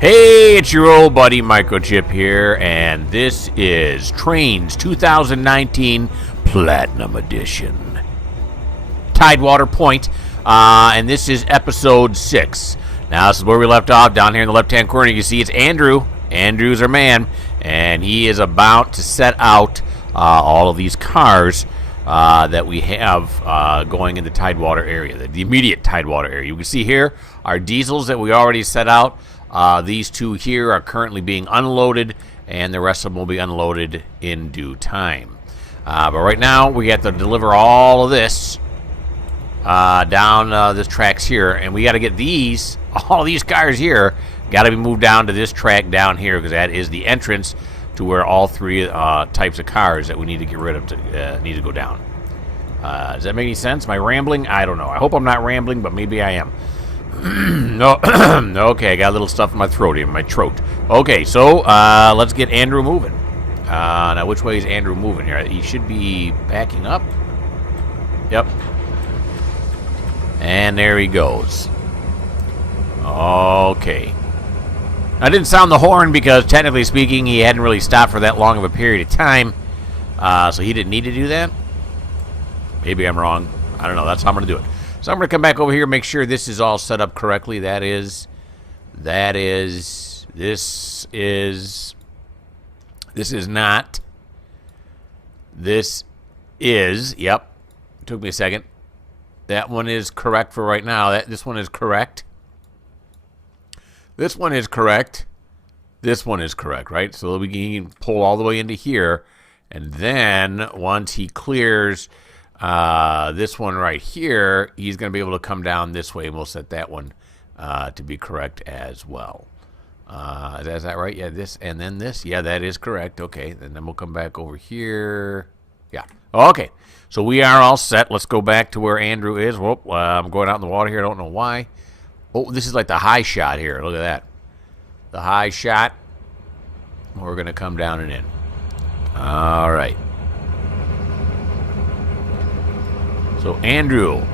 Hey, it's your old buddy Mikerowchip here, and this is Trainz 2019 Platinum Edition. TideWater Point, and this is episode 6. Now, this is where we left off, down here in the left-hand corner. You can see it's Andrew. Andrew's our man, and he is about to set out all of these cars that we have going in the TideWater area, the immediate TideWater area. You can see here our diesels that we already set out. These two here are currently being unloaded, and the rest of them will be unloaded in due time. But right now, we have to deliver all of this down this tracks here, and we got to get all these cars here, got to be moved down to this track down here, because that is the entrance to where all three types of cars that we need to get rid of need to go down. Does that make any sense? Am I rambling? I don't know. I hope I'm not rambling, but maybe I am. No, okay, I got a little stuff in my throat here, my throat. Okay, so let's get Andrew moving. Now, which way is Andrew moving here? He should be backing up. Yep. And there he goes. Okay. I didn't sound the horn because, technically speaking, he hadn't really stopped for that long of a period of time. So he didn't need to do that. Maybe I'm wrong. I don't know. That's how I'm going to do it. So I'm going to come back over here and make sure this is all set up correctly. This is, yep. It took me a second. That one is correct for right now. This one is correct. This one is correct. This one is correct, right? So we can pull all the way into here. And then once he clears this one right here, he's going to be able to come down this way, and we'll set that one to be correct as well. Is that right? Yeah, this and then this. Yeah, that is correct. Okay, and then we'll come back over here. Yeah. Okay, so we are all set. Let's go back to where Andrew is. Whoop, I'm going out in the water here. I don't know why. Oh, this is like the high shot here. Look at that. The high shot. We're going to come down and in. All right. So, Andrew.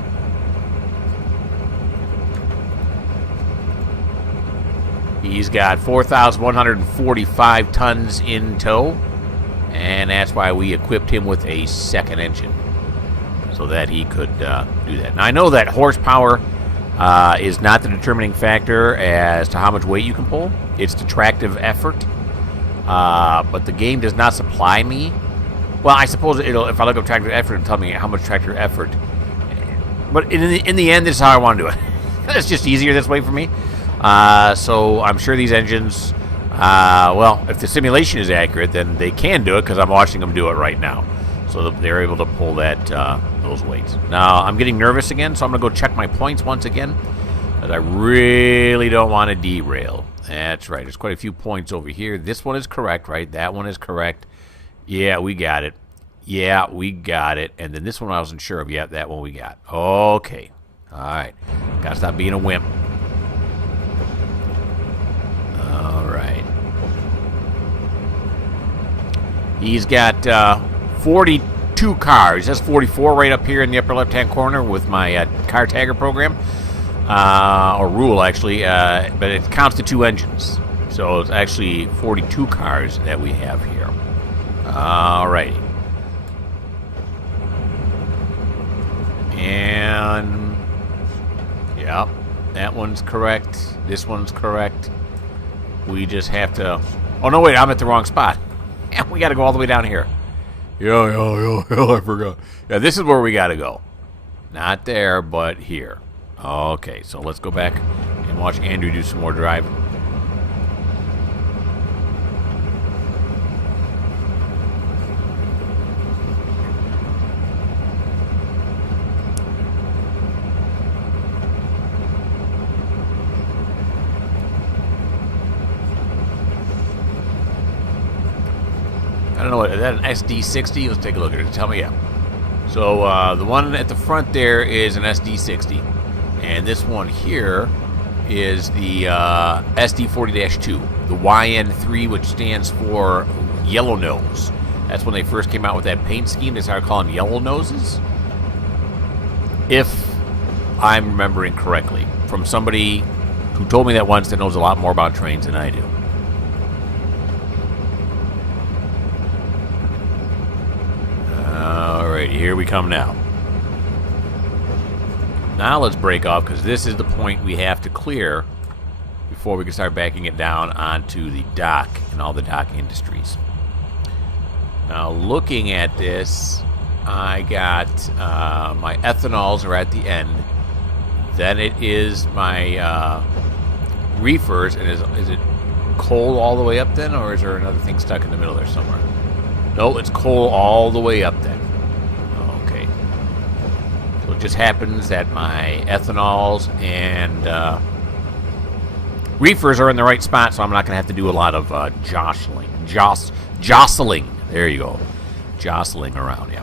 He's got 4,145 tons in tow, and that's why we equipped him with a second engine, so that he could do that. Now, I know that horsepower is not the determining factor as to how much weight you can pull. It's the tractive effort, but the game does not supply me. Well, I suppose if I look up tractor effort, it'll tell me how much tractor effort. But in the end, this is how I want to do it. It's just easier this way for me. So I'm sure these engines, well, if the simulation is accurate, then they can do it because I'm watching them do it right now. So they're able to pull those weights. Now, I'm getting nervous again, so I'm going to go check my points once again, because I really don't want to derail. That's right. There's quite a few points over here. This one is correct, right? That one is correct. Yeah, we got it. Yeah, we got it. And then this one I wasn't sure of yet. That one we got. Okay. All right. Gotta stop being a wimp. All right. He's got 42 cars. That's 44 right up here in the upper left-hand corner with my car tagger program. Or rule, actually. But it counts to 2 engines. So it's actually 42 cars that we have here. Alrighty. And yeah, that one's correct. This one's correct. We just have to. Oh no, wait! I'm at the wrong spot. And we got to go all the way down here. Yeah, I forgot. Yeah, this is where we got to go. Not there, but here. Okay, so let's go back and watch Andrew do some more driving. I don't know, is that an SD60? Let's take a look at it. Tell me, yeah. So the one at the front there is an SD60. And this one here is the SD40-2, the YN3, which stands for Yellow Nose. That's when they first came out with that paint scheme. They started calling them Yellow Noses. If I'm remembering correctly from somebody who told me that once, that knows a lot more about trains than I do. Alright, here we come now. Now let's break off, because this is the point we have to clear before we can start backing it down onto the dock and all the dock industries. Now, looking at this, I got my ethanols are at the end. Then it is my reefers, and is it coal all the way up then, or is there another thing stuck in the middle there somewhere? No, it's coal all the way up then. Okay. So it just happens that my ethanols and reefers are in the right spot, so I'm not going to have to do a lot of jostling. There you go. Jostling around, yeah.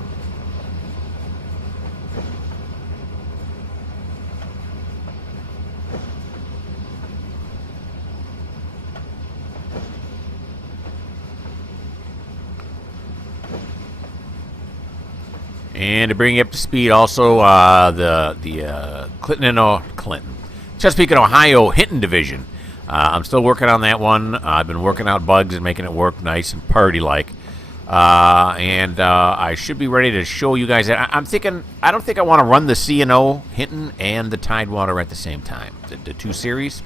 And to bring you up to speed, also the Clinton, Chesapeake and Ohio Hinton Division. I'm still working on that one. I've been working out bugs and making it work nice and party-like. And I should be ready to show you guys that. I'm thinking, I don't think I want to run the C&O Hinton and the TideWater at the same time. The two series.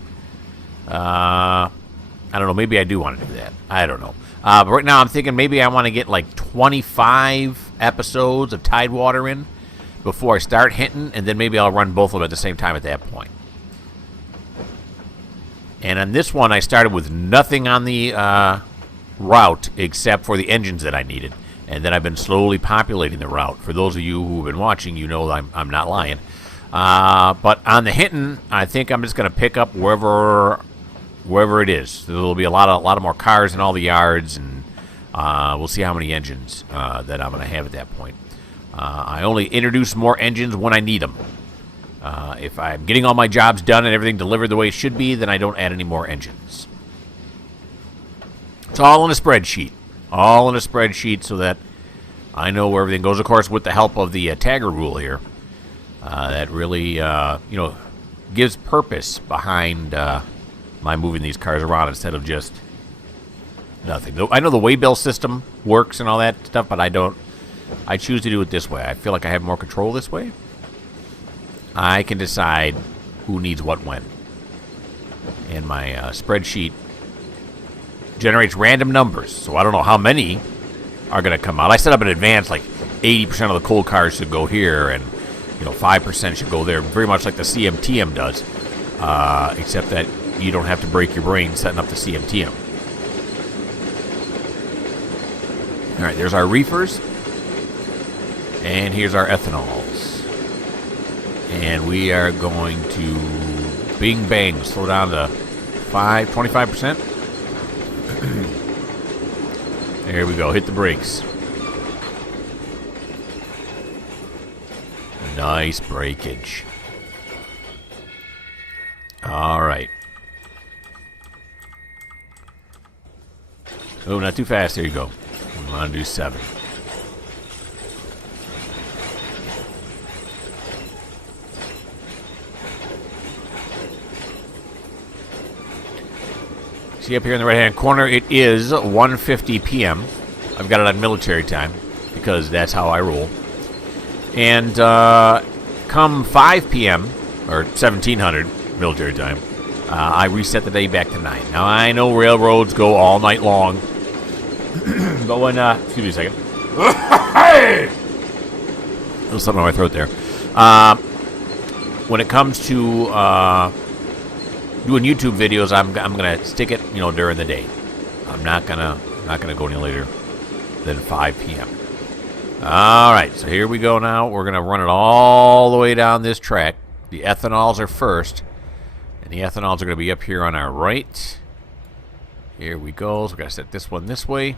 I don't know. Maybe I do want to do that. I don't know. But right now I'm thinking maybe I want to get like 25 episodes of TideWater in before I start Hinton, and then maybe I'll run both of them at the same time at that point. And on this one, I started with nothing on the route except for the engines that I needed. And then I've been slowly populating the route. For those of you who have been watching, you know I'm not lying. But on the Hinton, I think I'm just going to pick up wherever it is. There'll be a lot of more cars in all the yards, and we'll see how many engines that I'm going to have at that point. I only introduce more engines when I need them. If I'm getting all my jobs done and everything delivered the way it should be, then I don't add any more engines. It's all in a spreadsheet. All in a spreadsheet so that I know where everything goes. Of course, with the help of the tagger rule here, that really, gives purpose behind my moving these cars around instead of just nothing. I know the waybill system works and all that stuff, but I don't. I choose to do it this way. I feel like I have more control this way. I can decide who needs what when. And my spreadsheet generates random numbers, so I don't know how many are going to come out. I set up in advance like 80% of the coal cars should go here, and 5% should go there, very much like the CMTM does, except that you don't have to break your brain setting up the CMTM. All right, there's our reefers, and here's our ethanols. And we are going to bing bang, slow down to 25%. There we go, hit the brakes. Nice breakage. All right. Oh, not too fast. There you go. I'm going to do 7. See up here in the right-hand corner, it is 1:50 p.m. I've got it on military time because that's how I roll. And come 5 p.m. or 1700 military time, I reset the day back to 9. Now, I know railroads go all night long, but when, excuse me a second. Hey! There's something in my throat there. When it comes to doing YouTube videos, I'm gonna stick it, during the day. I'm not gonna go any later than 5 p.m. All right, so here we go now. We're gonna run it all the way down this track. The ethanols are first, and the ethanols are gonna be up here on our right. Here we go. So we're gonna set this one this way,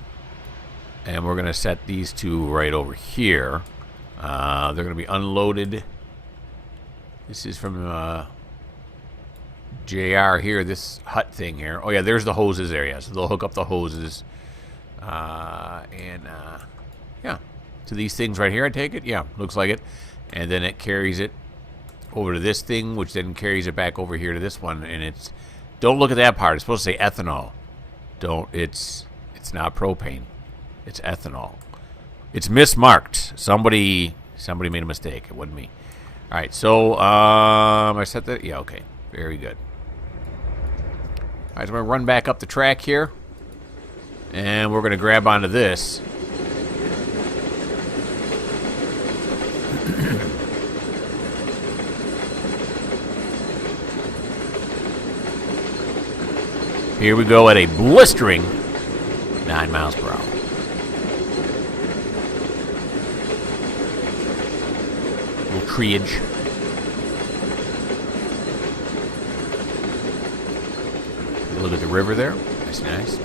and we're gonna set these two right over here. They're gonna be unloaded. This is from JR here, this hut thing here. Oh, yeah, there's the hoses there, yeah. So they'll hook up the hoses. Yeah, to these things right here, I take it. Yeah, looks like it. And then it carries it over to this thing, which then carries it back over here to this one. And it's, don't look at that part. It's supposed to say ethanol. Don't. It's not propane. It's ethanol. It's mismarked. Somebody made a mistake. It wasn't me. All right. So I set that. Yeah. Okay. Very good. All right. So I'm gonna run back up the track here, and we're gonna grab onto this. Here we go at a blistering 9 miles per hour. Little treeage. Look at the river there. That's nice.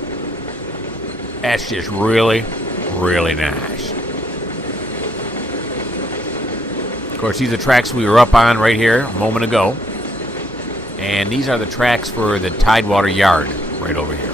That's just really, really nice. Of course, these are the tracks we were up on right here a moment ago. And these are the tracks for the TideWater yard right over here.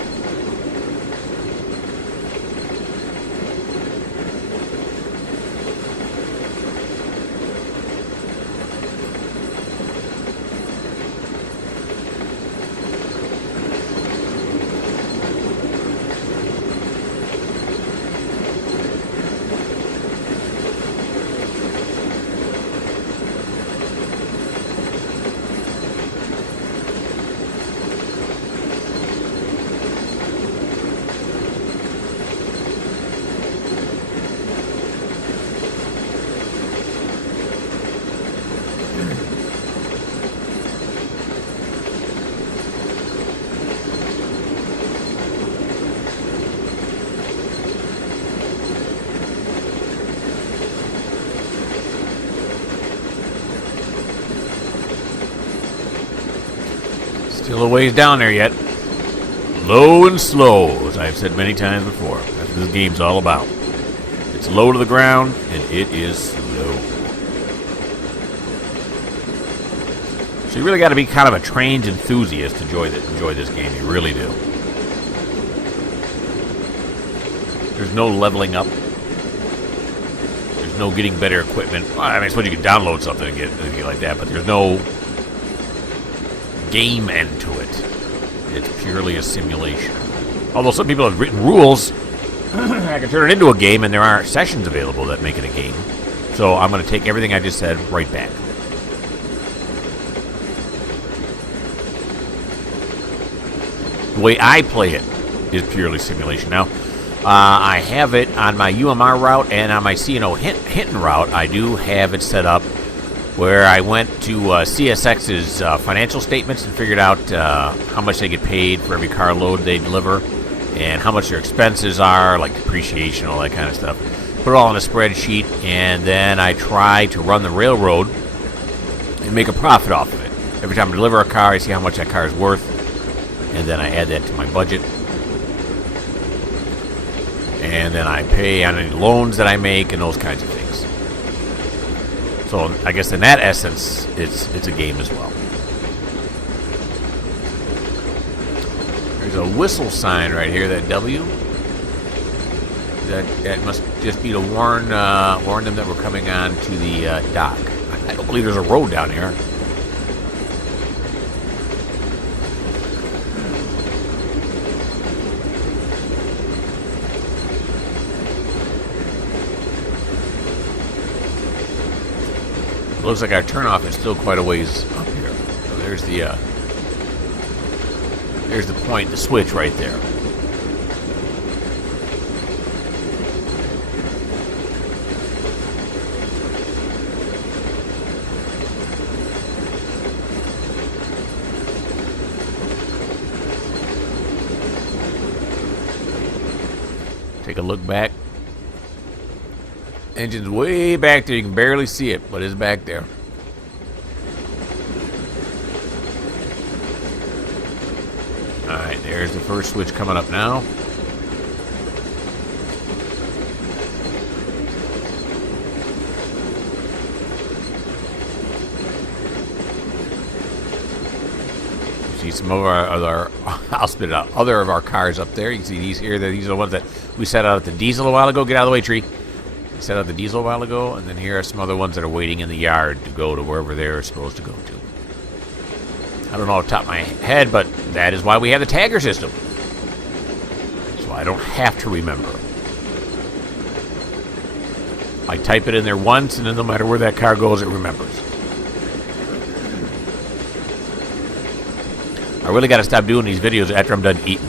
Still a ways down there yet. Low and slow, as I've said many times before. That's what this game's all about. It's low to the ground, and it is slow. So you really got to be kind of a Trainz enthusiast to enjoy this game. You really do. There's no leveling up. There's no getting better equipment. Well, I mean, I suppose you can download something and get anything like that, but there's no game end to it. It's purely a simulation. Although some people have written rules, I can turn it into a game, and there are sessions available that make it a game. So I'm going to take everything I just said right back. The way I play it is purely simulation. Now, I have it on my UMR route and on my C&O Hinton route. I do have it set up where I went to CSX's financial statements and figured out how much they get paid for every carload they deliver and how much their expenses are, like depreciation, all that kind of stuff. Put it all in a spreadsheet, and then I try to run the railroad and make a profit off of it. Every time I deliver a car, I see how much that car is worth, and then I add that to my budget. And then I pay on any loans that I make and those kinds of things. So I guess in that essence, it's a game as well. There's a whistle sign right here, that W. That must just be to warn them that we're coming on to the dock. I don't believe there's a road down here. Looks like our turnoff is still quite a ways up here. So there's the point, the switch right there. Take a look back. Engine's way back there. You can barely see it, but it's back there. Alright, there's the first switch coming up now. You see some of our other, I'll spit it out, other of our cars up there. You can see these here. These are the ones that we set out at the diesel a while ago. Get out of the way, tree. set out the diesel a while ago, and then here are some other ones that are waiting in the yard to go to wherever they're supposed to go to. I don't know off the top of my head, but that is why we have the tagger system. So I don't have to remember. I type it in there once, and then no matter where that car goes, it remembers. I really got to stop doing these videos after I'm done eating.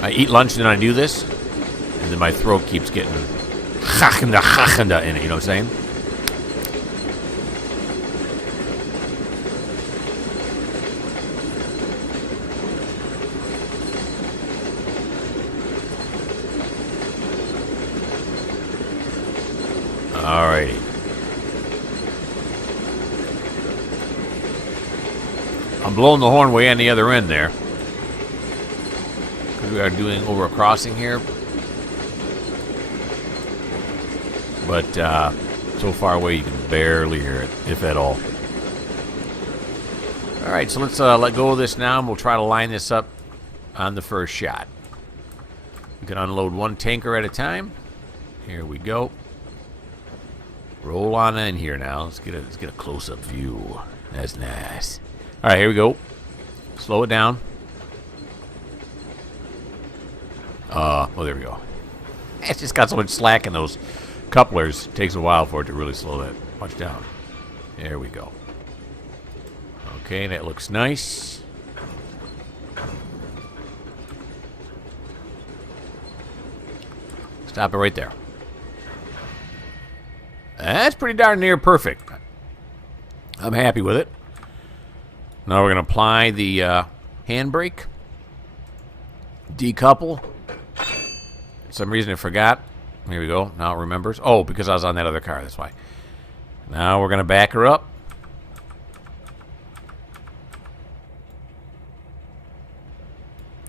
I eat lunch, and then I do this, and then my throat keeps getting chachenda in it, you know what I'm saying? Alrighty. I'm blowing the horn way on the other end there. Because we are doing over a crossing here. But so far away you can barely hear it, if at all. Alright, so let's let go of this now, and we'll try to line this up on the first shot. We can unload one tanker at a time. Here we go. Roll on in here now. Let's get a close-up view. That's nice. All right, here we go. Slow it down. Oh, there we go. It's just got so much slack in those couplers. It takes a while for it to really slow that much down. There we go. Okay, that looks nice. Stop it right there. That's pretty darn near perfect. I'm happy with it. Now we're going to apply the handbrake. Decouple. For some reason I forgot. Here we go. Now it remembers. Oh, because I was on that other car. That's why. Now we're going to back her up.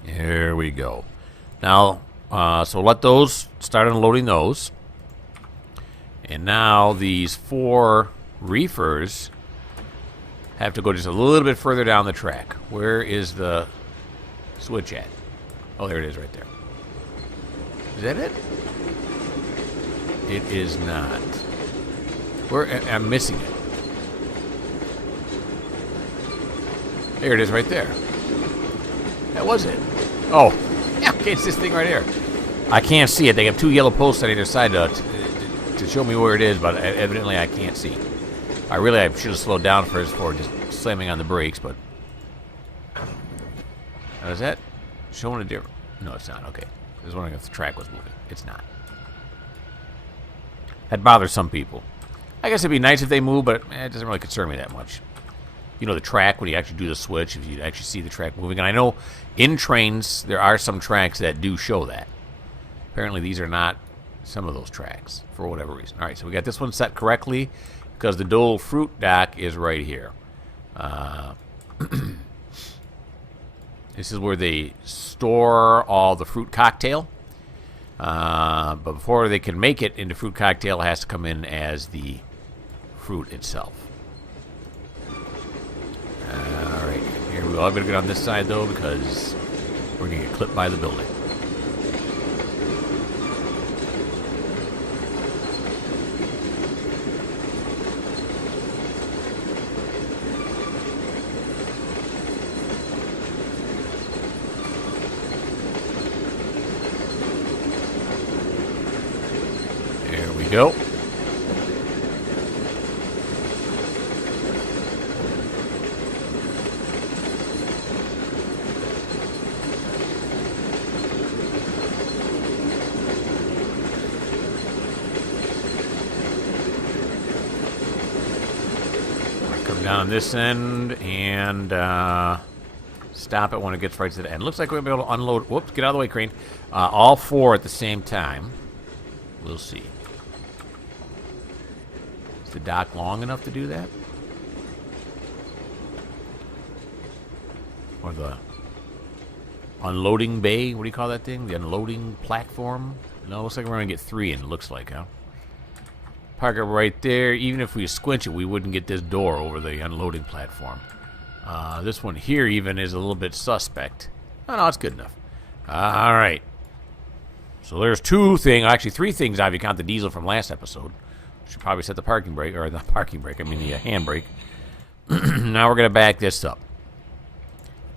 Here we go. Now, so let those start unloading those. And now these 4 reefers have to go just a little bit further down the track. Where is the switch at? Oh, there it is right there. Is that it? It is not. I'm missing it. There it is right there. That was it. Oh, yeah, okay, it's this thing right here. I can't see it. They have 2 yellow posts on either side to show me where it is, but evidently I can't see. I should have slowed down first before just slamming on the brakes, but... Now, is that showing a different... No, it's not. Okay. I was wondering if the track was moving. It's not. That bothers some people. I guess it'd be nice if they move, but it doesn't really concern me that much. You know, the track, when you actually do the switch, if you actually see the track moving. And I know in Trainz, there are some tracks that do show that. Apparently, these are not some of those tracks, for whatever reason. All right, so we got this one set correctly, because the Dole fruit dock is right here. This is where they store all the fruit cocktail. But before they can make it into fruit cocktail, it has to come in as the fruit itself. Alright, here we go. I'm going to get on this side, though, because we're going to get clipped by the building. There we go. Down this end and stop it when it gets right to the end. Looks like we'll be able to unload. Whoops, get out of the way, crane. All 4 at the same time. We'll see. Is the dock long enough to do that? Or the unloading bay? What do you call that thing? The unloading platform? No, looks like we're going to get 3 in, it looks like, huh? Park it right there. Even if we squinch it, we wouldn't get this door over the unloading platform. This one here even is a little bit suspect. Oh, no, it's good enough. All right. So there's two things, actually three things now if you count the diesel from last episode. Should probably set the parking brake, or the parking brake, I mean the handbrake. Now we're going to back this up.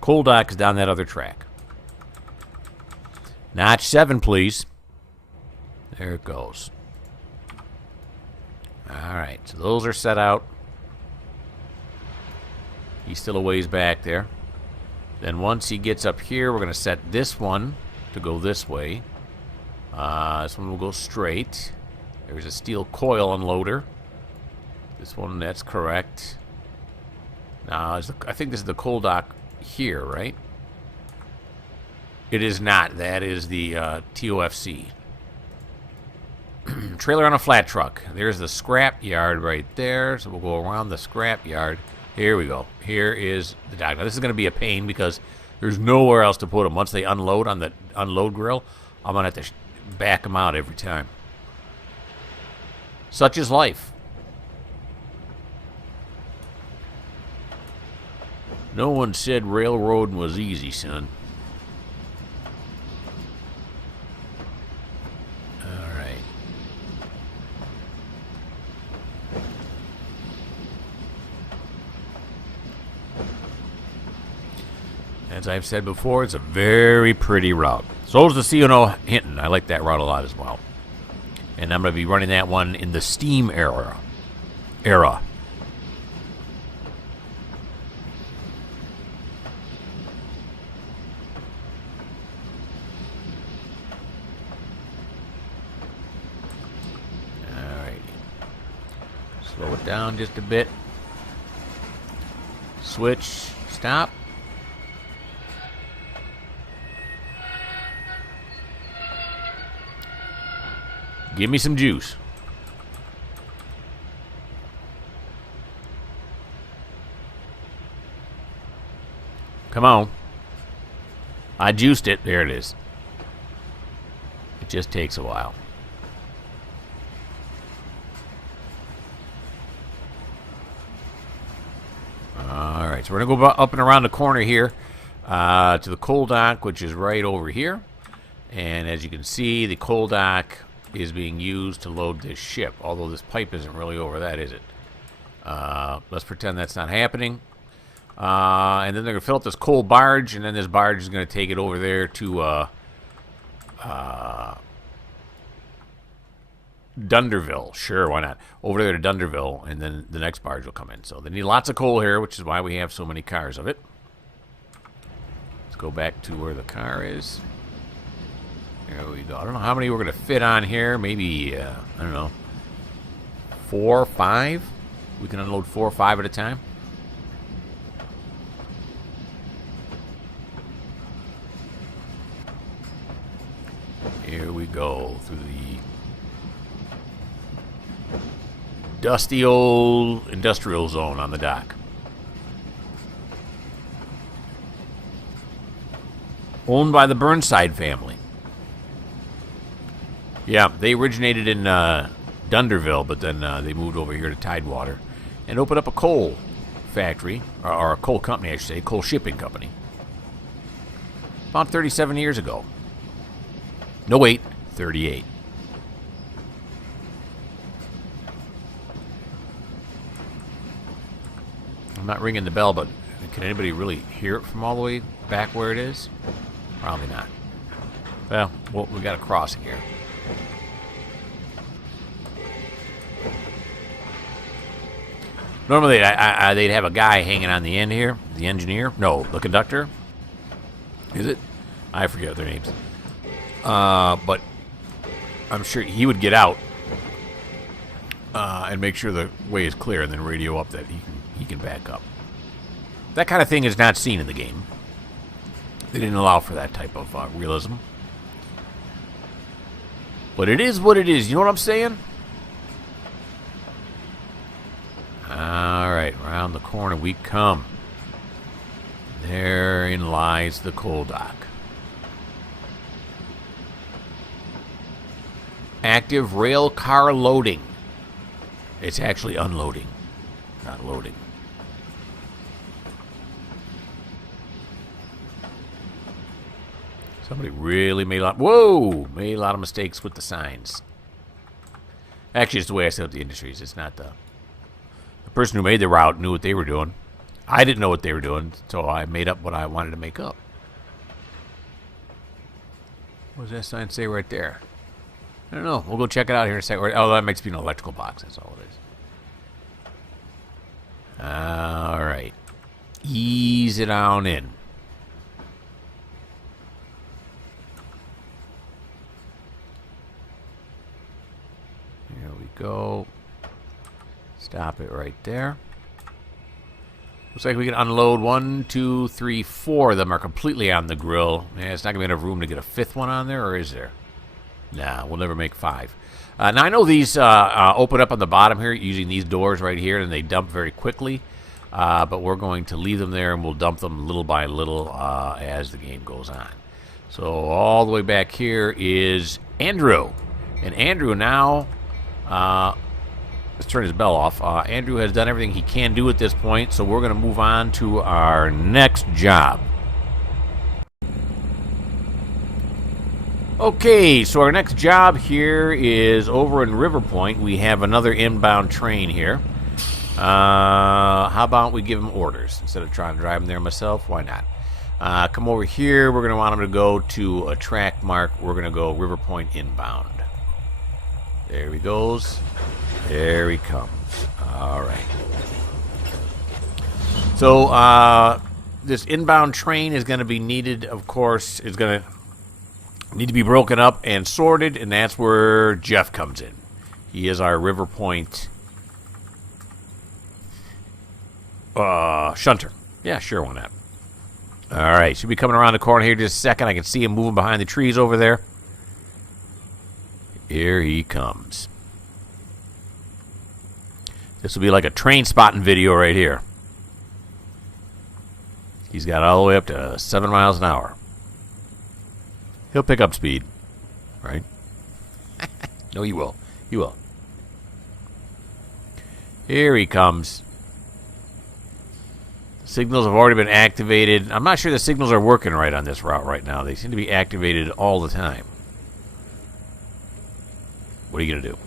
Coal dock is down that other track. Notch 7, please. There it goes. Alright, so those are set out. He's still a ways back there. Then once he gets up here, we're going to set this one to go this way. This one will go straight. There's a steel coil unloader. This one, that's correct. Now, I think this is the coal dock here, right? It is not. That is the TOFC. Trailer on a flat truck. There's the scrap yard right there. So we'll go around the scrap yard. Here we go. Here is the dock. Now, this is going to be a pain because there's nowhere else to put them. Once they unload on the unload grill, I'm going to have to back them out every time. Such is life. No one said railroading was easy, son. All right. As I've said before, it's a very pretty route. So is the C&O Hinton. I like that route a lot as well. And I'm going to be running that one in the steam era. Alright, slow it down just a bit. Switch, stop. Give me some juice. Come on. I juiced it. There it is. It just takes a while. Alright, so we're going to go up and around the corner here to the coal dock, which is right over here. And as you can see, the coal dock is being used to load this ship, although this pipe isn't really over that, is it? Let's pretend that's not happening. And then they're going to fill up this coal barge, and then this barge is going to take it over there to Dunderville. Sure, why not? Over there to Dunderville, and then the next barge will come in. So they need lots of coal here, which is why we have so many cars of it. Let's go back to where the car is. There we go. I don't know how many we're going to fit on here. Maybe, I don't know, 4 or 5? We can unload 4 or 5 at a time. Here we go through the dusty old industrial zone on the dock. Owned by the Burnside family. Yeah, they originated in Dunderville, but then they moved over here to TideWater and opened up a coal factory, or a coal company, I should say, coal shipping company. About 37 years ago. No, wait, 38. I'm not ringing the bell, but can anybody really hear it from all the way back where it is? Probably not. Well, we got a crossing here. Normally, they'd have a guy hanging on the end here. The engineer? No, the conductor? Is it? I forget their names. But I'm sure he would get out and make sure the way is clear and then radio up that he can back up. That kind of thing is not seen in the game. They didn't allow for that type of realism. But it is what it is. You know what I'm saying? Alright, around the corner we come. Therein lies the coal dock. Active rail car loading. It's actually unloading, not loading. Somebody really made a lot... Whoa! Made a lot of mistakes with the signs. Actually, it's the way I set up the industries. It's not the person who made the route knew what they were doing. I didn't know what they were doing, so I made up what I wanted to make up. What does that sign say right there? I don't know. We'll go check it out here in a second. Oh, that makes me an electrical box. That's all it is. All right. Ease it on in. Here we go. Stop it right there. Looks like we can unload 1, 2, 3, 4 of them are completely on the grill. Yeah, it's not going to be enough room to get a 5th one on there, or is there? Nah, we'll never make 5. Now, I know these open up on the bottom here using these doors right here, and they dump very quickly. But we're going to leave them there, and we'll dump them little by little as the game goes on. So all the way back here is Andrew. And Andrew now... let's turn his bell off. Andrew has done everything he can do at this point, so we're going to move on to our next job. Okay, so our next job here is over in River Point. We have another inbound train here. How about we give him orders instead of trying to drive him there myself? Why not? Come over here. We're going to want him to go to a track mark. We're going to go River Point inbound. There he goes. There he comes. All right. So this inbound train is going to be needed, of course, is going to need to be broken up and sorted, and that's where Geoff comes in. He is our River Point shunter. Yeah, sure, why not? All right, should be coming around the corner here in just a second. I can see him moving behind the trees over there. Here he comes. This will be like a train spotting video right here. He's got all the way up to 7 miles an hour. He'll pick up speed, right? No, he will. He will. Here he comes. Signals have already been activated. I'm not sure the signals are working right on this route right now. They seem to be activated all the time. What are you going to do?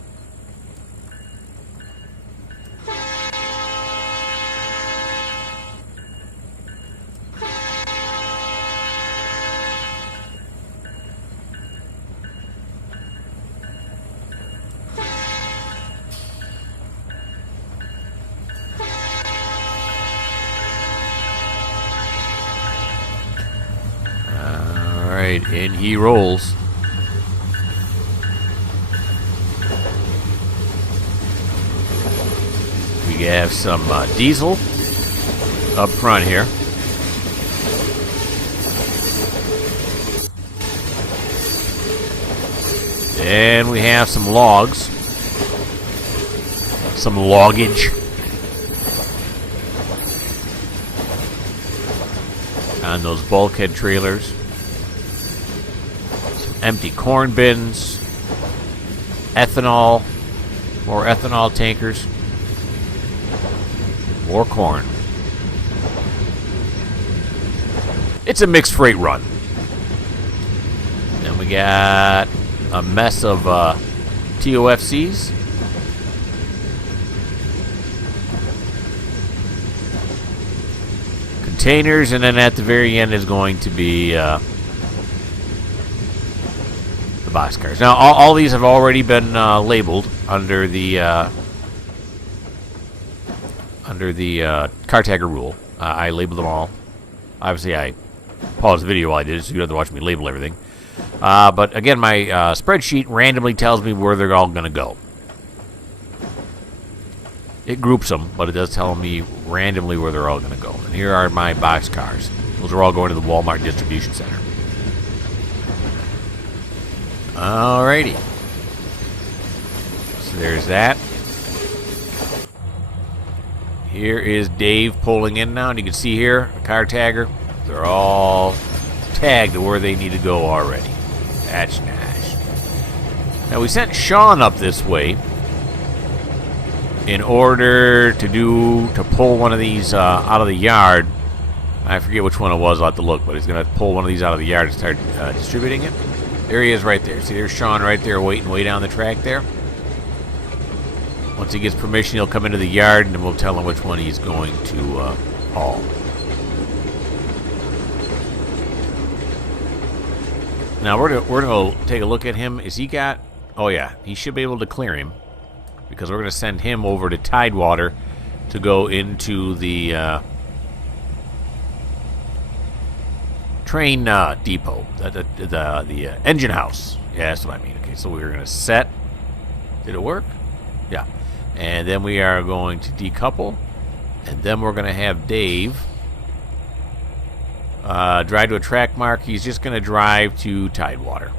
And he rolls. We have some diesel up front here. And we have some logs. Some loggage. On those bulkhead trailers. Empty corn bins, ethanol, more ethanol tankers, more corn. It's a mixed freight run. Then we got a mess of TOFCs. Containers, and then at the very end is going to be boxcars. Now, all these have already been labeled under the car tagger rule. I labeled them all. Obviously, I paused the video while I did it, so you don't have to watch me label everything. But again, my spreadsheet randomly tells me where they're all going to go. It groups them, but it does tell me randomly where they're all going to go. And here are my boxcars. Those are all going to the Walmart distribution center. Alrighty. So there's that. Here is Dave pulling in now, and you can see here, a car tagger. They're all tagged to where they need to go already. That's nice. Now we sent Sean up this way in order to pull one of these out of the yard I forget which one it was. I'll have to look, but he's going to pull one of these out of the yard and start distributing it. There he is right there. See, there's Sean right there waiting way down the track there. Once he gets permission, he'll come into the yard, and then we'll tell him which one he's going to haul. Now, we're going to take a look at him. Is he got... Oh, yeah. He should be able to clear him, because we're going to send him over to TideWater to go into the... train depot, the engine house. Yeah, that's what I mean. Okay, so we're going to set. Did it work? Yeah. And then we are going to decouple. And then we're going to have Dave drive to a track mark. He's just going to drive to TideWater.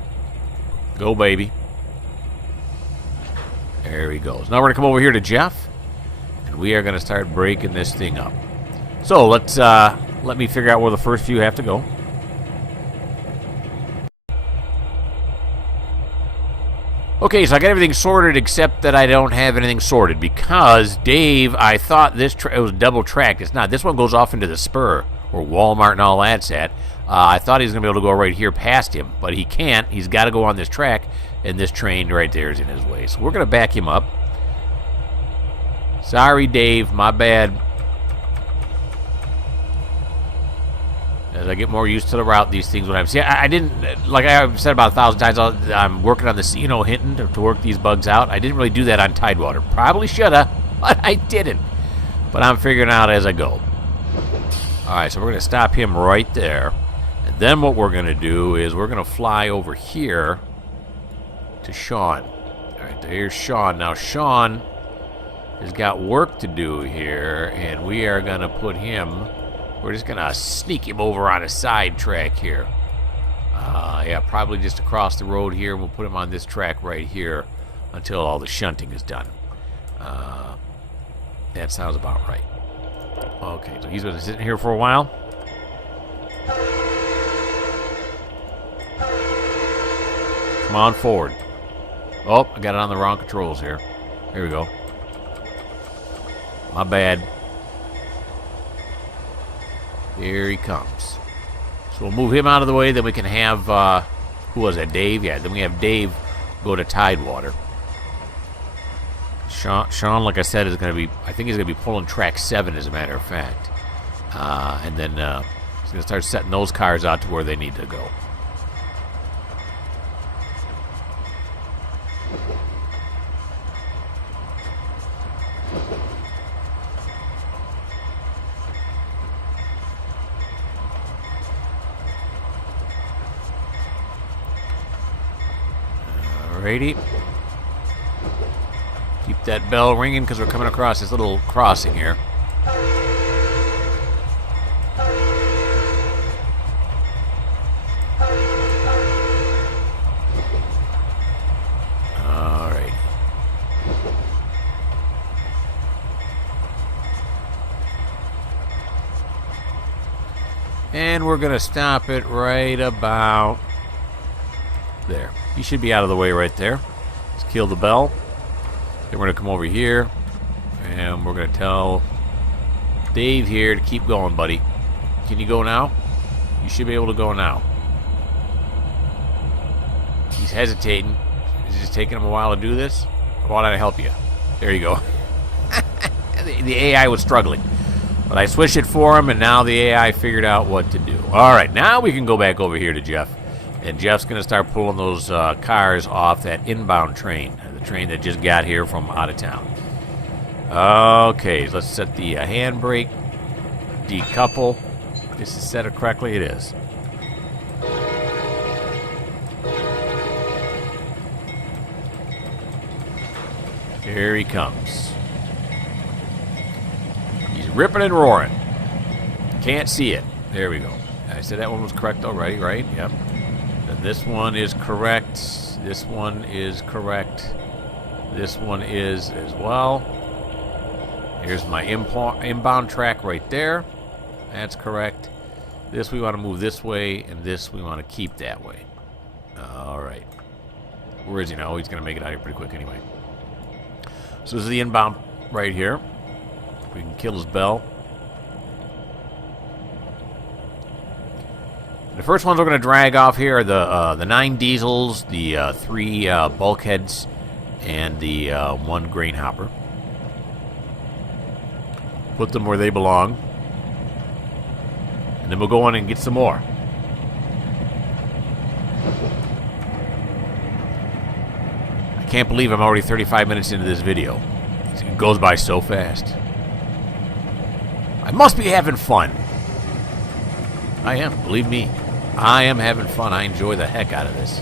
Go, baby. There he goes. Now we're going to come over here to Geoff. And we are going to start breaking this thing up. So let's let me figure out where the first few have to go. Okay, so I got everything sorted except that I don't have anything sorted because Dave, I thought this it was double tracked. It's not. This one goes off into the spur where Walmart and all that's at. I thought he was going to be able to go right here past him, but he can't. He's got to go on this track, and this train right there is in his way. So we're going to back him up. Sorry, Dave. My bad. As I get more used to the route, these things would happen. See, I didn't, like I've said about 1,000 times, I'm working on this, hinting to work these bugs out. I didn't really do that on TideWater. Probably should have, but I didn't. But I'm figuring out as I go. All right, so we're going to stop him right there. And then what we're going to do is we're going to fly over here to Sean. All right, here's Sean. Now, Sean has got work to do here, and we are going to put him... We're just going to sneak him over on a side track here. Yeah, probably just across the road here. We'll put him on this track right here until all the shunting is done. That sounds about right. Okay, so he's going to sit here for a while. Come on forward. Oh, I got it on the wrong controls here. Here we go. My bad. Here he comes. So we'll move him out of the way. Then we can have, who was that, Dave? Yeah, then we have Dave go to TideWater. Sean, like I said, is going to be, I think he's going to be pulling track 7, as a matter of fact. And then he's going to start setting those cars out to where they need to go. Alrighty. Keep that bell ringing because we're coming across this little crossing here. Alrighty. And we're going to stop it right about there. He should be out of the way right there. Let's kill the bell. Then we're going to come over here, and we're going to tell Dave here to keep going, buddy. Can you go now? You should be able to go now. He's hesitating. Is it just taking him a while to do this? Why don't I help you? There you go. The AI was struggling. But I switched it for him, and now the AI figured out what to do. All right, now we can go back over here to Geoff. And Geoff's going to start pulling those cars off that inbound train, the train that just got here from out of town. Okay, let's set the handbrake, decouple. This is set it correctly. It is. Here he comes. He's ripping and roaring. Can't see it. There we go. I said that one was correct already, right? Yep. And this one is correct. This one is correct. This one is as well. Here's my inbound track right there. That's correct. This we want to move this way, and this we want to keep that way. All right. Where is he now? He's going to make it out here pretty quick anyway. So this is the inbound right here. We can kill his bell. first ones we're going to drag off here are the 9 diesels, the 3 bulkheads, and the 1 grain hopper. Put them where they belong. And then we'll go on and get some more. I can't believe I'm already 35 minutes into this video. It goes by so fast. I must be having fun. I am, believe me. I am having fun. I enjoy the heck out of this.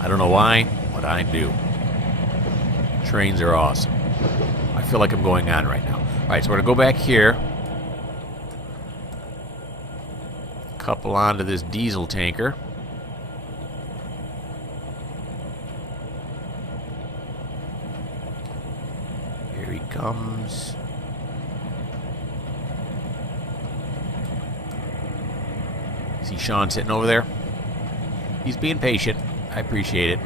I don't know why, but I do. Trains are awesome. I feel like I'm going on right now. Alright, so we're going to go back here. Couple onto this diesel tanker. Here he comes. See Sean sitting over there? He's being patient. I appreciate it.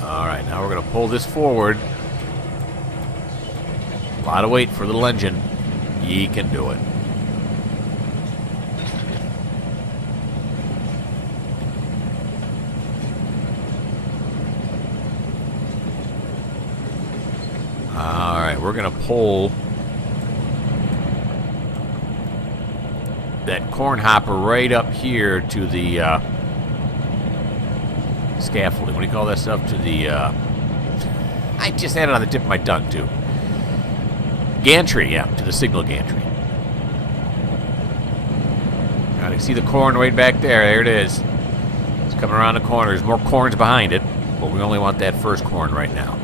Alright, now we're going to pull this forward. A lot of weight for a little engine. He can do it. Alright, we're going to pull that corn hopper right up here to the scaffolding. What do you call that stuff? To the I just had it on the tip of my tongue too. Gantry, yeah, to the signal gantry. Now you see the corn right back there. There it is. It's coming around the corner. There's more corns behind it, but we only want that first corn right now.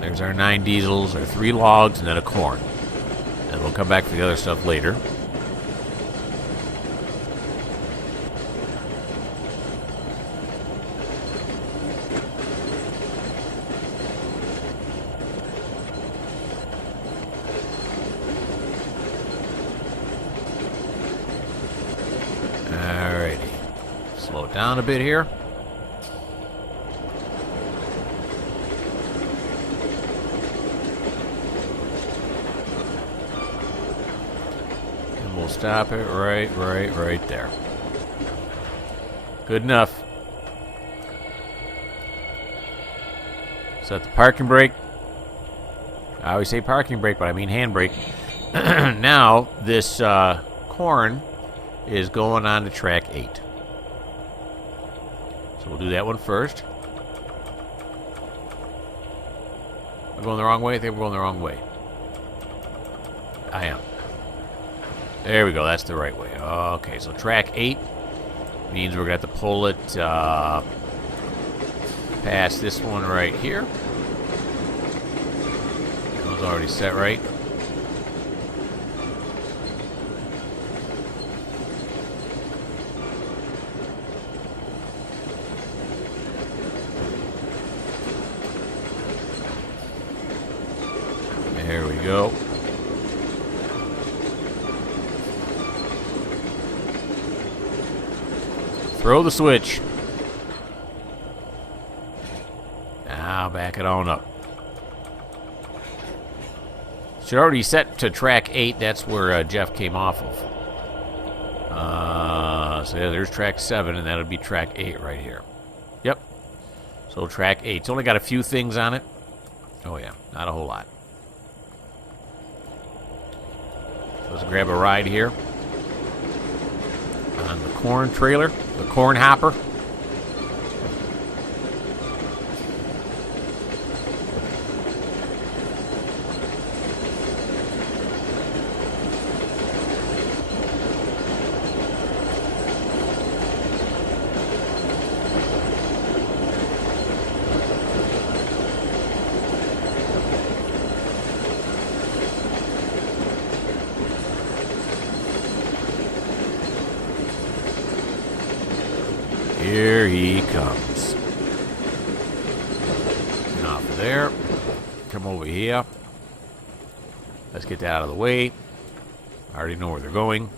There's our 9 diesels, our 3 logs, and then a corn. And we'll come back for the other stuff later. Alrighty. Slow it down a bit here. We'll stop it right there. Good enough. Set the parking brake. I always say parking brake, but I mean handbrake. Now, this corn is going on to track 8. So we'll do that one first. Am I going the wrong way? I think we're going the wrong way. I am. There we go. That's the right way. Okay, so track 8 means we're going to have to pull it past this one right here. That one's already set right. There we go. Throw the switch. Now back it on up. Should already set to track 8. That's where Geoff came off of. So yeah, there's track 7, and that'll be track 8 right here. Yep. So track 8. It's only got a few things on it. Oh yeah, not a whole lot. So let's grab a ride here on the corn trailer, the corn hopper. Here he comes. And off of there. Come over here. Let's get that out of the way. I already know where they're going.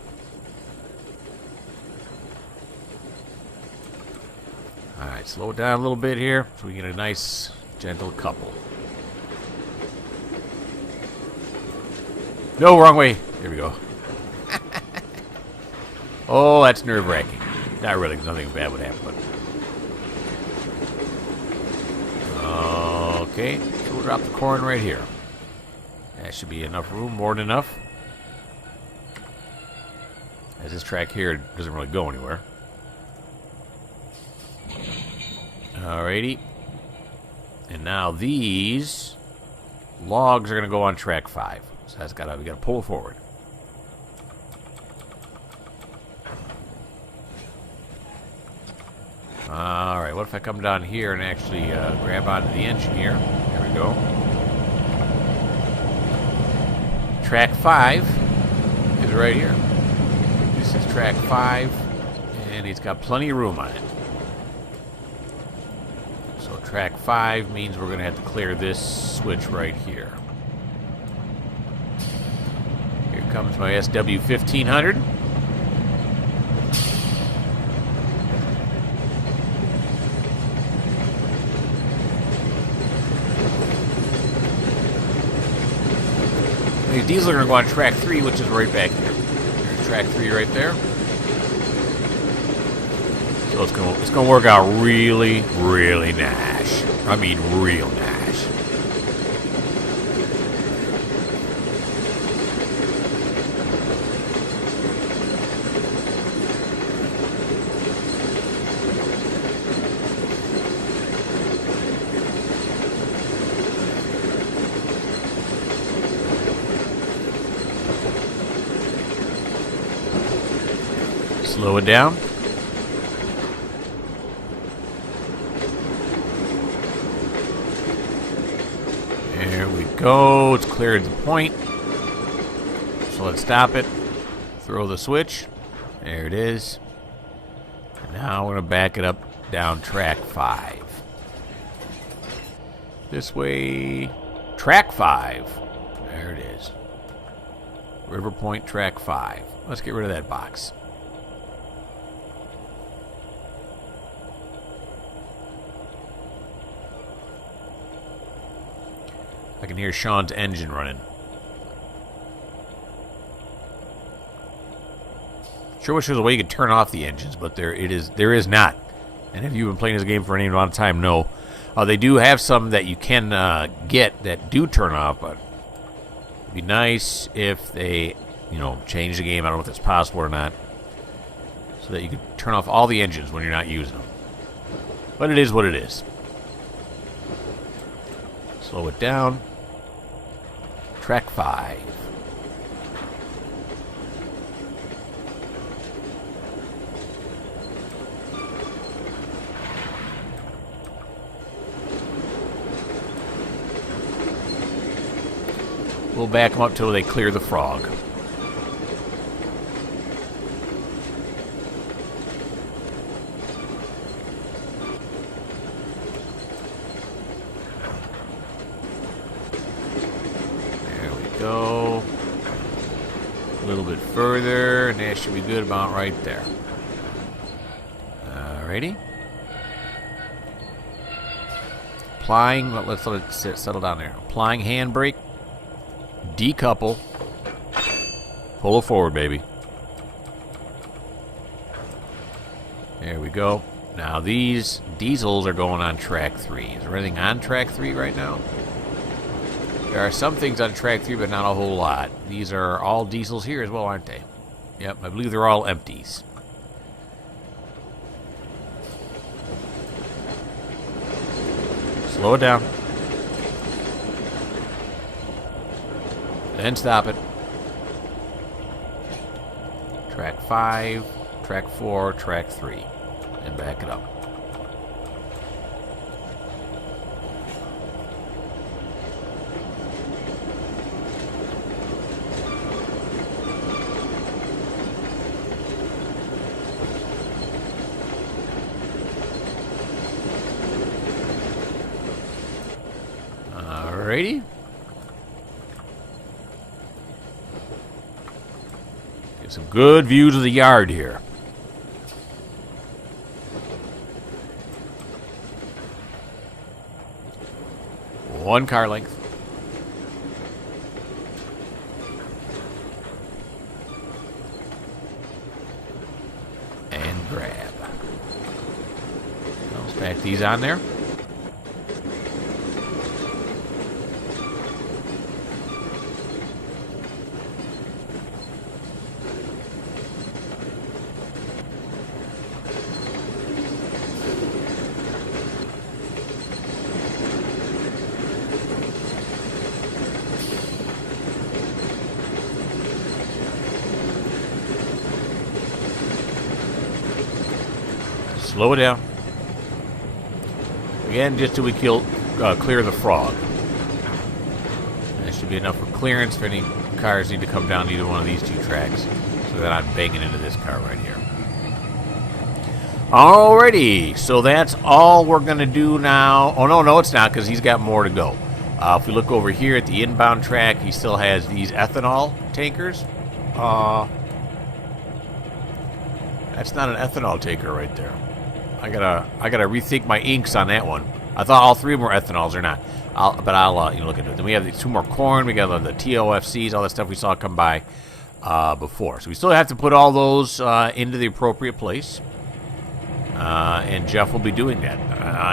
Alright, slow it down a little bit here so we get a nice, gentle couple. No, wrong way. There we go. Oh, that's nerve-wracking. Not really, nothing bad would happen, but... Okay, so we'll drop the corn right here. That should be enough room, more than enough. As this track here doesn't really go anywhere. Alrighty. And now these logs are going to go on track 5. So that's we got to pull forward. Alright, what if I come down here and actually grab onto the engine here? There we go. Track 5 is right here. This is track 5, and it's got plenty of room on it. So track 5 means we're going to have to clear this switch right here. Here comes my SW1500. These diesels are going to go on track 3, which is right back here. There's track 3 right there. So it's going to work out really, really nash. I mean, real nash. Slow it down. There we go. It's cleared the point. So let's stop it. Throw the switch. There it is. And now we're going to back it up down track 5. This way. Track 5. There it is. River Point track 5. Let's get rid of that box. I can hear Sean's engine running. Sure wish there was a way you could turn off the engines, but there is not. And if you've been playing this game for any amount of time, no. They do have some that you can get that do turn off, but it'd be nice if they, change the game. I don't know if that's possible or not. So that you could turn off all the engines when you're not using them. But it is what it is. Slow it down. Track 5. We'll back them up till they clear the frog. Go a little bit further, and that should be good about right there. Alrighty. Applying, let's let it settle down there. Applying handbrake, decouple, pull it forward, baby. There we go. Now these diesels are going on track 3. Is there anything on track 3 right now? There are some things on track 3, but not a whole lot. These are all diesels here as well, aren't they? Yep, I believe they're all empties. Slow it down. Then stop it. Track 5, track 4, track 3. And back it up. Alrighty. Get some good views of the yard here. 1 car length. And grab. Let's pack these on there. Slow it down. Again, just till we clear the frog. That should be enough for clearance for any cars need to come down either one of these 2 tracks, so that I'm banging into this car right here. Alrighty, so that's all we're going to do now. Oh, no, it's not, because he's got more to go. If we look over here at the inbound track, he still has these ethanol tankers. That's not an ethanol tanker right there. I gotta rethink my inks on that one. I thought all 3 of them were ethanols or not. I'll look at it. Then we have the 2 more corn. We got the TOFCs, all that stuff we saw come by before. So we still have to put all those into the appropriate place. And Geoff will be doing that.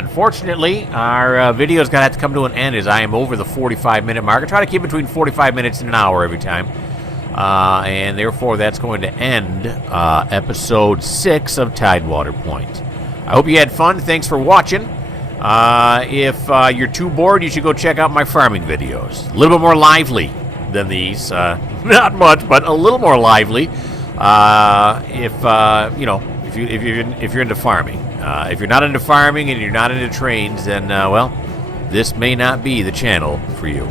Unfortunately, our video is going to have to come to an end as I am over the 45-minute mark. I try to keep between 45 minutes and an hour every time. And therefore, that's going to end episode 6 of TideWater Point. I hope you had fun. Thanks for watching. If you're too bored, you should go check out my farming videos. A little bit more lively than these. Not much, but a little more lively. If you're into farming. If you're not into farming and you're not into trains, then well, this may not be the channel for you.